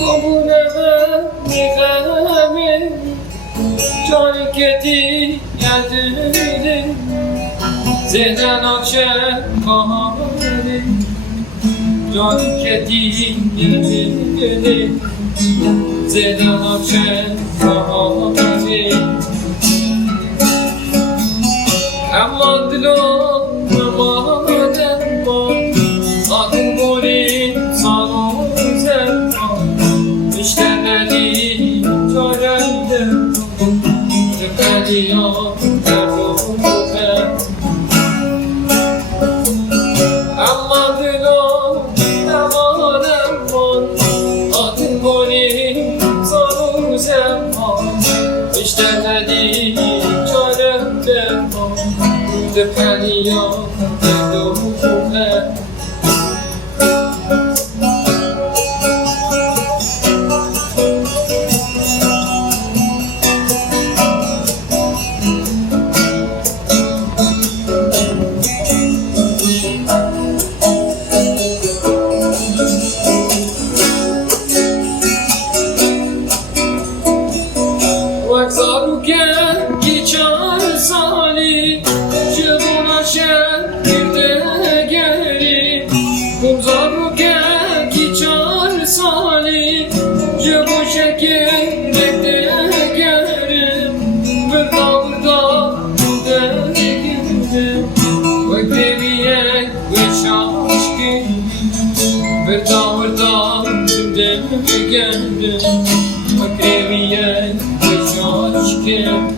Kabuleme nizamin Canketi geldim Zeden açen baharim Canketi geldim Zeden açen baharim Aman dilom aman demon Adın goli sanozem İşte beni çaremde Tıkadiyor derruhe Aman dilom aman demon Adın goli sanozem İşte beni çaremde Tıkadiyor derruhe Vakzaru gel ki çağır sali Cıbına şer bir de geri Kumzaru gel ki çağır sali Cıbı şeker bir de geri Vırda vırda bir de geri Vay bebiye ve şaşkı Vırda vırda bir de geri Vay bebiye Aşkım